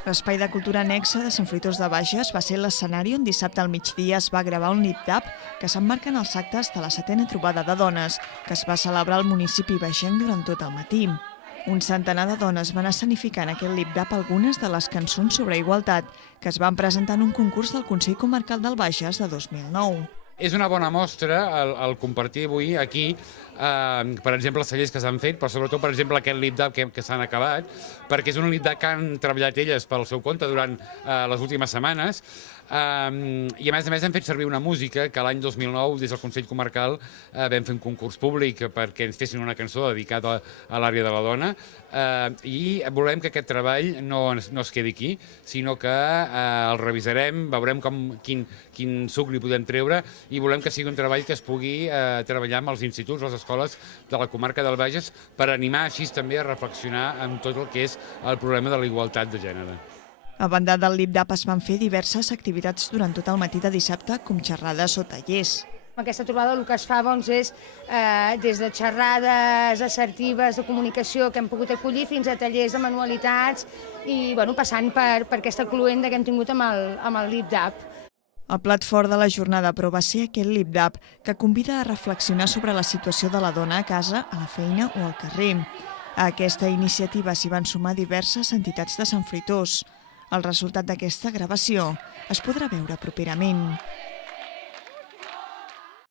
L'Espai de Cultura Nexe de Sant Fruitós de Bages va ser l'escenari on dissabte al migdia es va gravar un lip-dub que s'emmarca en els actes de la 7a trobada de dones, que es va celebrar al municipi bagenc durant tot el matí. Un centenar de dones van escenificar en aquest lip-dub algunes de les cançons sobre igualtat que es van presentar en un concurs del Consell Comarcal del Bages de 2009. És una bona mostra el compartir avui aquí, per exemple, els tallers que s'han fet, però sobretot, per exemple, aquest lip-dub que s'han acabat, perquè és un lip-dub que han treballat elles pel seu compte durant les últimes setmanes, i a més hem fet servir una música que l'any 2009, des del Consell Comarcal, vam fer un concurs públic perquè ens fessin una cançó dedicada a l'àrea de la dona, i volem que aquest treball no es quedi aquí, sinó que el revisarem, veurem quin suc li podem treure, i volem que sigui un treball que es pugui treballar amb els instituts, les escoles de la comarca del Bages, per animar així també a reflexionar en tot el que és el problema de la igualtat de gènere. A banda del lip-dub es van fer diverses activitats durant tot el matí de dissabte, com xerrades o tallers. Aquesta trobada el que es fa és des de xerrades assertives de comunicació que hem pogut acollir fins a tallers de manualitats i passant per aquesta cluenda que hem tingut amb el lip-dub. El plat fort de la jornada, però, va ser aquest lip-dub que convida a reflexionar sobre la situació de la dona a casa, a la feina o al carrer. A aquesta iniciativa s'hi van sumar diverses entitats de Sant Fruitós. El resultat d'aquesta gravació es podrà veure properament.